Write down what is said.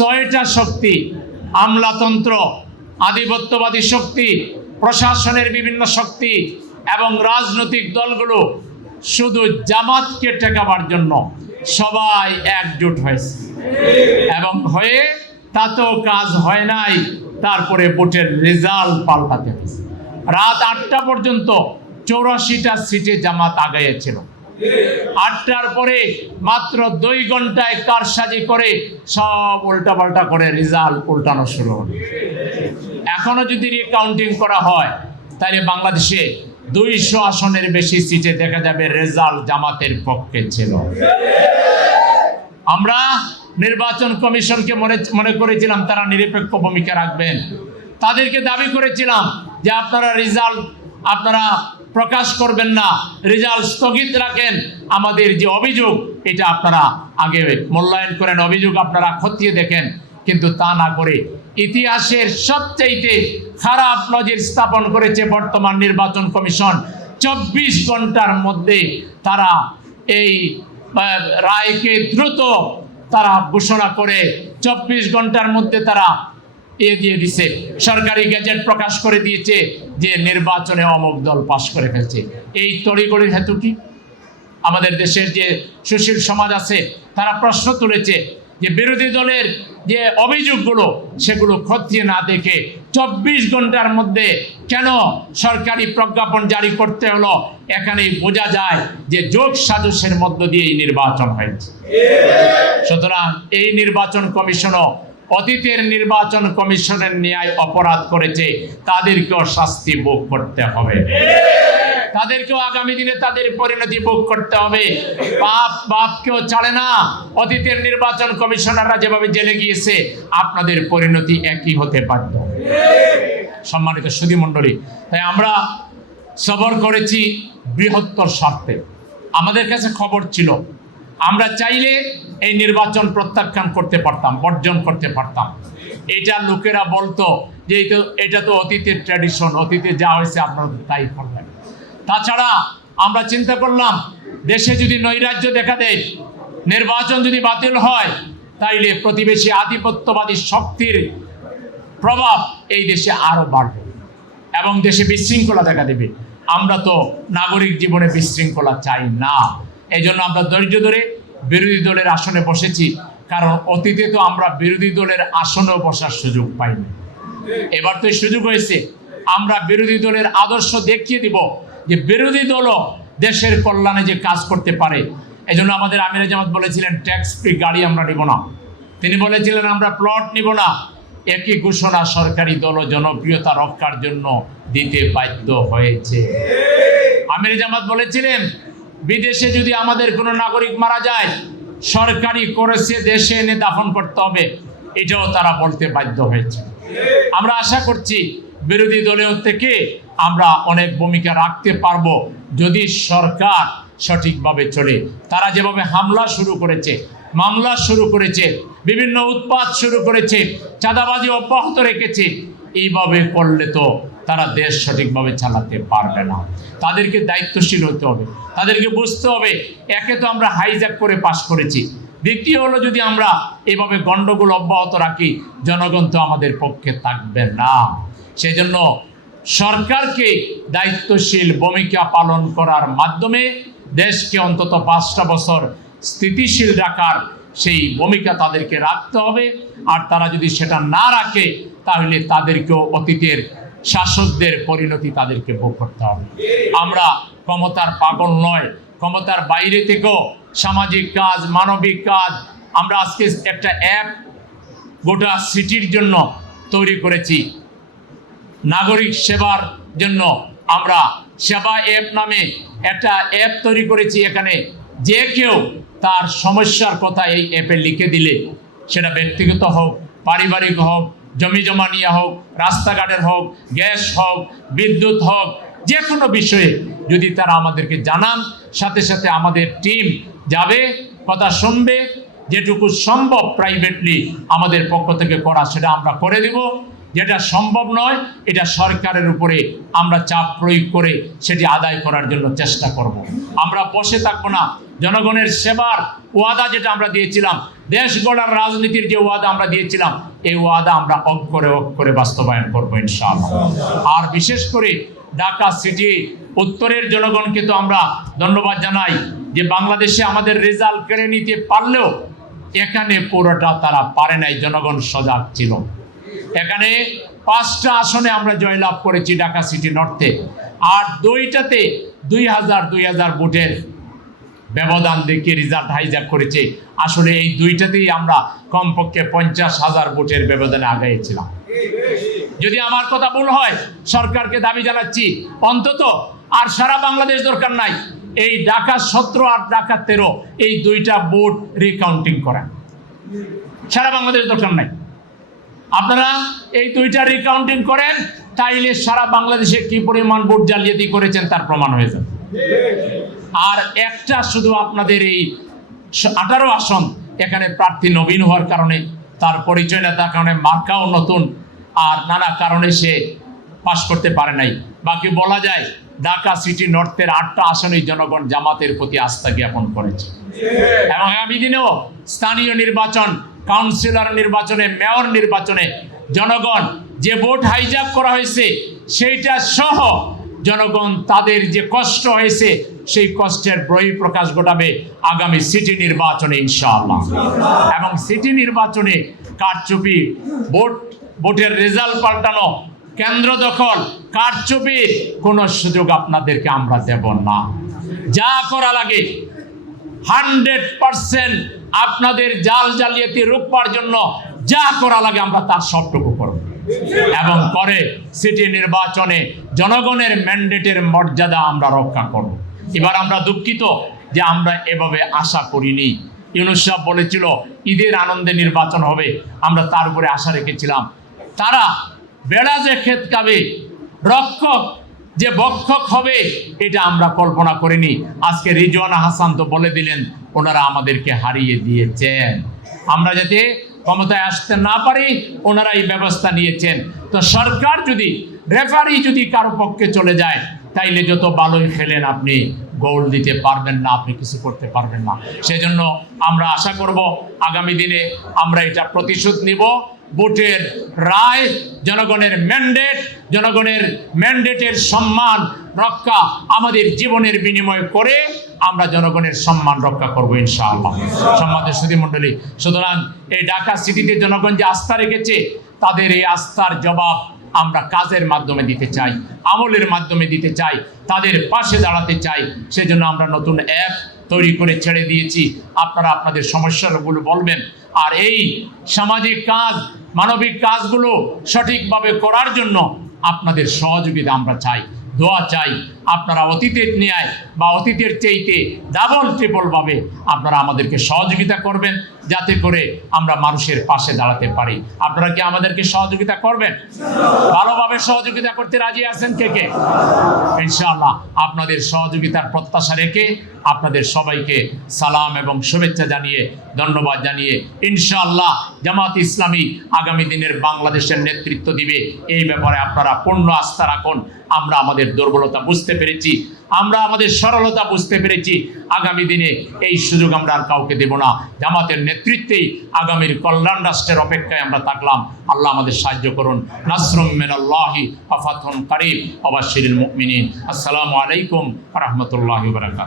ছয়টা শক্তি, আমলাতন্ত্র, আধিপত্যবাদী শক্তি, প্রশাসনের বিভিন্ন শক্তি এবং রাজনৈতিক দলগুলো শুধু জামাতকে ঠেকাবার জন্য সবাই একজোট হয়েছে এবং হয়ে তাতেও কাজ হয় নাই। তারপরে ভোটের রেজাল্ট পাল্টাতে হয়েছে। রাত 8টা পর্যন্ত 84টা সিটে জামাত আগাইয়েছিল। 8টার পরে মাত্র 2 ঘন্টায় কারসাজি করে সব উল্টাপাল্টা করে রেজাল্ট উল্টানো শুরু হলো। এখনো যদি রিকাউন্টিং করা হয় তাহলে বাংলাদেশে 200 আসনের বেশি সিটে দেখা যাবে রেজাল্ট জামাতের পক্ষে ছিল। আমরা নির্বাচন কমিশনকে মনে করেছিলাম তারা নিরপেক্ষ ভূমিকা রাখবেন। তাদেরকে দাবি করেছিলাম যে আপনারা রেজাল্ট আপনারা প্রকাশ করবেন না, রেজাল্ট স্থগিত রাখেন। আমাদের যে অভিযোগ এটা আপনারা আগে মূল্যায়ন করেন, অভিযোগ আপনারা খতিয়ে দেখেন। কিন্তু তা না করে ইতিহাসের সবচেয়ে খারাপ নজির স্থাপন করেছে বর্তমান নির্বাচন কমিশন। 24 ঘন্টার মধ্যে তারা এই রায়কে দ্রুত তারা ঘোষণা করে 24 ঘন্টার মধ্যে তারা দিয়ে দিছে, সরকারি গেজেট প্রকাশ করে দিয়েছে যে নির্বাচনে অমুক দল পাশ করে ফেলছে। এই তড়িঘড়ির হেতু কি? আমাদের দেশের যে সুশীল সমাজ আছে তারা প্রশ্ন তুলেছে যে বিরোধী দলের যে অভিযোগগুলো সেগুলো খতিয়ে না দেখে 24 ঘন্টার মধ্যে কেন সরকারি প্রজ্ঞাপন জারি করতে হলো? এখানেই বোঝা যায় যে যোগ সাজসের মধ্য দিয়ে এই নির্বাচন হয়েছে। সুতরাং এই নির্বাচন কমিশনও অতীতের নির্বাচন কমিশনের ন্যায় অপরাধ করেছে, তাদেরকেও শাস্তি ভোগ করতে হবে, তাদেরকেও আগামী দিনে তাদের পরিণতি ভোগ করতে হবে। বাপকেও ছাড়ে না। অতীতের নির্বাচন কমিশনাররা যেভাবে জেলে গিয়েছে আপনাদের পরিণতি একই হতে বাধ্য। সম্মানিত সুধী মণ্ডলী, তাই আমরা সবর করেছি বৃহত্তর স্বার্থে। আমাদের কাছে খবর ছিল, আমরা চাইলে এই নির্বাচন প্রত্যাখ্যান করতে পারতাম, বর্জন করতে পারতাম। এটা লোকেরা বলতো যে এটা তো অতীতের ট্র্যাডিশন, অতীতে যা হয়েছে আপনারা তাই করবেন। তাছাড়া আমরা চিন্তা করলাম দেশে যদি নৈরাজ্য দেখা দেয়, নির্বাচন যদি বাতিল হয়, তাইলে প্রতিবেশী আধিপত্যবাদী শক্তির প্রভাব এই দেশে আরো বাড়বে এবং দেশে বিশৃঙ্খলা দেখা দেবে। আমরা তো নাগরিক জীবনে বিশৃঙ্খলা চাই না। এই জন্য আমরা ধৈর্য ধরে বিরোধী দলের আসনে বসেছি, কারণ অতীতে তো আমরা বিরোধী দলের আসনেও বসার সুযোগ পাইনি। এবার তো সুযোগ হয়েছে, আমরা বিরোধী দলের আদর্শ দেখিয়ে দিব যে বিরোধী দলও দেশের কল্যাণে যে কাজ করতে পারে। এই জন্য আমাদের আমির জামাত বলেছিলেন ট্যাক্স ফ্রি গাড়ি আমরা নিব না, তিনি বলেছিলেন আমরা প্লট নিব না। একই ঘোষণা সরকারি দল জনপ্রিয়তা রক্ষার জন্য দিতে বাধ্য হয়েছে। আমির জামাত বলেছিলেন বিদেশে যদি আমাদের কোনো নাগরিক মারা যায়, সরকারি করেছে দেশে এনে দাফন করতে হবে, এটাও তারা বলতে বাধ্য হয়েছে। আমরা আশা করছি বিরোধী দলীয় থেকে আমরা অনেক ভূমিকা রাখতে পারবো যদি সরকার সঠিকভাবে চলে। তারা যেভাবে হামলা শুরু করেছে, মামলা শুরু করেছে, বিভিন্ন উৎপাত শুরু করেছে, চাঁদাবাজি অব্যাহত রেখেছে, এইভাবে করলে তো তারা দেশ সঠিকভাবে চালাতে পারবে না। তাদেরকে দায়িত্বশীল হতে হবে, তাদেরকে বুঝতে হবে একে তো আমরা হাইজ্যাক করে পাশ করেছি, দ্বিতীয় হলো যদি আমরা এভাবে গন্ডগোল অব্যাহত রাখি জনগণ তো আমাদের পক্ষে থাকবে না। সেজন্য সরকারকে দায়িত্বশীল ভূমিকা পালন করার মাধ্যমে দেশকে অন্তত 5টা বছর স্থিতিশীল রাখার সেই ভূমিকা তাদেরকে রাখতে হবে। আর তারা যদি সেটা না রাখে তাহলে তাদেরকেও অতীতের শাসকদের পরিণতি তাদেরকে ভোগ করতে হবে। আমরা ক্ষমতার পাগল নয়, ক্ষমতার বাইরে থেকেও সামাজিক কাজ, মানবিক কাজ, আমরা আজকে একটা অ্যাপ গোটা সিটির জন্য তৈরি করেছি, নাগরিক সেবার জন্য আমরা সেবা অ্যাপ নামে একটা অ্যাপ তৈরি করেছি। এখানে যে কেউ তার সমস্যার কথা এই অ্যাপে লিখে দিলে, সেটা ব্যক্তিগত হোক, পারিবারিক হোক, জমি জমা নিয়ে হোক, রাস্তাঘাটের হোক, গ্যাস হোক, বিদ্যুৎ হোক, যে কোনো বিষয়ে যদি তারা আমাদেরকে জানান, সাথে সাথে আমাদের টিম যাবে, কথা শুনবে, যেটুকু সম্ভব প্রাইভেটলি আমাদের পক্ষ থেকে করা সেটা আমরা করে দেব। যেটা সম্ভব নয় এটা সরকারের উপরে আমরা চাপ প্রয়োগ করে সেটি আদায় করার জন্য চেষ্টা করব। আমরা বসে থাকবো না। জনগণের সেবার ওয়াদা যেটা আমরা দিয়েছিলাম, দেশ গড়ার রাজনীতির যে ওয়াদা আমরা দিয়েছিলাম, এই ওয়াদা আমরা অক্ষরে বাস্তবায়ন করবো ইনশাআল্লাহ। আর বিশেষ করে ঢাকা সিটি উত্তরের জনগণকে তো আমরা ধন্যবাদ জানাই যে বাংলাদেশে আমাদের রেজাল্ট কেড়ে নিতে পারলেও এখানে পুরোটা তারা পারে নাই, জনগণ সজাগ ছিল। এখানে 5টা আসনে আমরা জয়লাভ করেছি ঢাকা সিটি নর্থে, আর 2টাতে 2000 ভোটের ব্যবধান দেখিয়ে রেজাল্ট হাইজ্যাক করেছে। আসলে এই 2টাতেই আমরা কমপক্ষে 50,000 ভোটের ব্যবধানে আগাইছিলাম। যদি আমার কথা ভুল হয়, সরকারকে দাবি জানাচ্ছি অন্তত আর সারা বাংলাদেশ দরকার নাই, এই ঢাকা 17 আর ঢাকা 13 এই 2টা ভোট রিকাউন্টিং করেন, সারা বাংলাদেশ দরকার নাই। আপনারা এই 2টা রিকাউন্টিং করেন, তাইলে সারা বাংলাদেশে কি পরিমাণ ভোট জালিয়াতি করেছেন তার প্রমাণ হয়ে যাবে। আর একটা শুধু আপনাদের এই 18 আসন, এখানে প্রার্থী নবীন হওয়ার কারণে, তার পরিচয় না থাকার কারণে, মার্কাও নতুন, আর নানা কারণে সে পাশ করতে পারে নাই। বাকি বলা যায় ঢাকা সিটি নর্থের 8টা আসনেই জনগণ জামাতের প্রতি আস্থা জ্ঞাপন করেছে। এবং আগামী দিনেও স্থানীয় নির্বাচন, কাউন্সিলর নির্বাচনে, মেয়র নির্বাচনে জনগণ যে ভোট হাইজ্যাক করা হয়েছে সেইটা সহ জনগণ তাদের যে কষ্ট হয়েছে সেই কষ্টের বহিঃপ্রকাশ ঘটাবে আগামী সিটি নির্বাচনে ইনশাআল্লাহ। এবং সিটি নির্বাচনে কারচুপি, ভোটের রেজাল্ট পাল্টানো, কেন্দ্র দখল, কারচুপির কোনো সুযোগ আপনাদেরকে আমরা দেব না। যা করা লাগে 100% আপনাদের জালিয়াতি রোকবার জন্য যা করা লাগে আমরা তার সবটুকু করব, এবং করে সিটি নির্বাচনে জনগণের ম্যান্ডেটের মর্যাদা আমরা রক্ষা করব। এবার আমরা দুঃখিত যে আমরা এভাবে আশা করিনি। ইউনূস সাহেব বলেছিল ঈদের আনন্দে নির্বাচন হবে, আমরা তার উপরে আশা রেখেছিলাম। তারা বেড়া যে ক্ষেত খাবে, রক্ষক যে ভক্ষক হবে, এটা আমরা কল্পনা করিনি। আজকে রিজওয়ানা হাসান তো বলে দিলেন ওনারা আমাদেরকে হারিয়ে দিয়েছেন। আমরা যাতে ক্ষমতায় আসতে না পারি ওনারা এই ব্যবস্থা নিয়েছেন। তো সরকার যদি, রেফারি যদি কারো পক্ষে চলে যায়, তাইলে যত ভালোই খেলেন আপনি গোল দিতে পারবেন না, আপনি কিছু করতে পারবেন না। সেজন্য আমরা আশা করব আগামী দিনে আমরা এটা প্রতিশোধ নিব। ভোটের রায়, জনগণের ম্যান্ডেটের সম্মান রক্ষা আমাদের জীবনের বিনিময় করে আমরা জনগণের সম্মান রক্ষা করবো ইনশাআল্লাহ। সম্মানিত সুধীমণ্ডলী, সুতরাং এই ঢাকা সিটিতে জনগণ যে আস্থা রেখেছে, তাদের এই আস্থার জবাব আমরা কাজের মাধ্যমে দিতে চাই, আমলের মাধ্যমে দিতে চাই, তাদের পাশে দাঁড়াতে চাই। সেজন্য আমরা নতুন অ্যাপ তৈরি করে ছেড়ে দিয়েছি। আপনারা আপনাদের সমস্যাগুলো বলবেন, আর এই সামাজিক কাজ, মানবিক কাজগুলো সঠিকভাবে করার জন্য আপনাদের সহযোগিতা আমরা চাই, দোয়া চাই। আপনারা অতীতের ন্যায় বা অতীতের চাইতে ডাবল ট্রিপল ভাবে আপনারা আমাদেরকে সহযোগিতা করবেন, যাতে করে আমরা মানুষের পাশে দাঁড়াতে পারি। আপনারা কি আমাদেরকে সহযোগিতা করবেন? ভালোভাবে সহযোগিতা করতে রাজি আছেন কে কে? ইনশাআল্লাহ আপনাদের সহযোগিতার প্রত্যাশা রেখে আপনাদের সবাইকে সালাম এবং শুভেচ্ছা জানিয়ে, ধন্যবাদ জানিয়ে, ইনশাআল্লাহ জামাত ইসলামী আগামী দিনের বাংলাদেশের নেতৃত্ব দিবে, এই ব্যাপারে আপনারা পূর্ণ আস্থা রাখুন। আমরা আমাদের দুর্বলতা বুঝতে পেরেছি, আমরা আমাদের সরলতা বুঝতে পেরেছি। আগামী দিনে এই সুযোগ আমরা আর কাউকে দেব না। জামাতের নেতৃত্বেই আগামীর কল্যাণ রাষ্ট্রের অপেক্ষায় আমরা থাকলাম। আল্লাহ আমাদের সাহায্য করুন। নাসরুম মিনাল্লাহি ওয়া ফাতহুন কারীব ওয়া বাশশিরিল মুমিনিন। আসসালামু আলাইকুম ওয়া রাহমাতুল্লাহি ওয়া বারাকাতুহু।